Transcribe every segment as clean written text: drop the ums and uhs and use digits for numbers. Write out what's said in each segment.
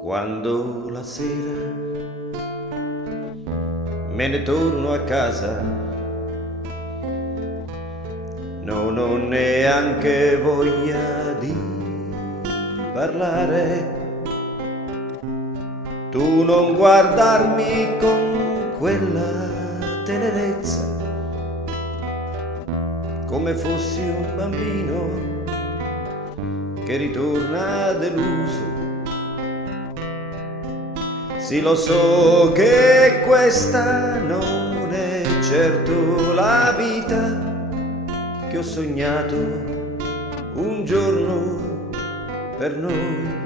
Quando la sera me ne torno a casa, non ho neanche voglia di parlare. Tu non guardarmi con quella tenerezza, come fossi un bambino che ritorna deluso. Sì, lo so che questa non è certo la vita che ho sognato un giorno per noi.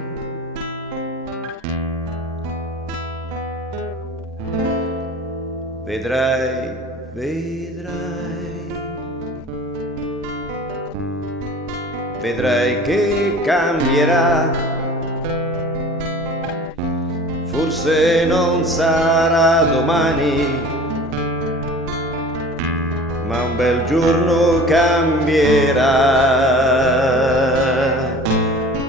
Vedrai, vedrai, vedrai che cambierà. Forse non sarà domani, ma un bel giorno cambierà.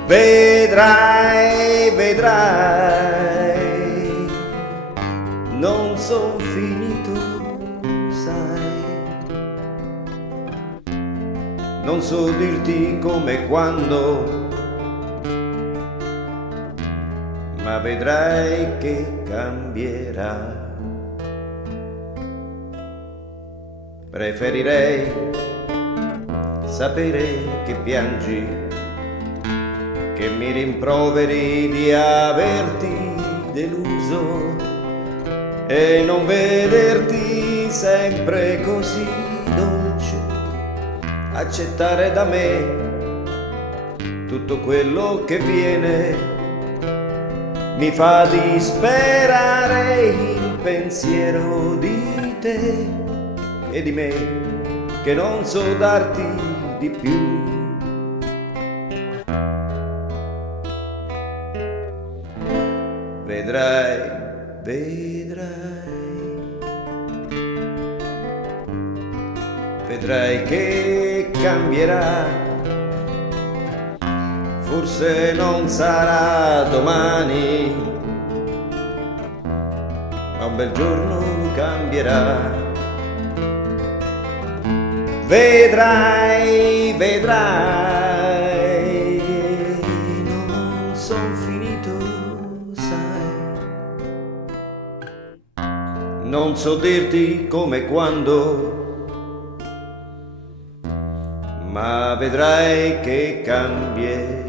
Vedrai, vedrai, non son finito, sai. Non so dirti come e quando, ma vedrai che cambierà. Preferirei sapere che piangi, che mi rimproveri di averti deluso e non vederti sempre così dolce, accettare da me tutto quello che viene. Mi fa disperare il pensiero di te e di me, che non so darti di più. Vedrai, vedrai, vedrai che cambierà. Forse non sarà domani, ma un bel giorno cambierà. Vedrai, vedrai, non son finito, sai. Non so dirti come e quando, ma vedrai che cambierà.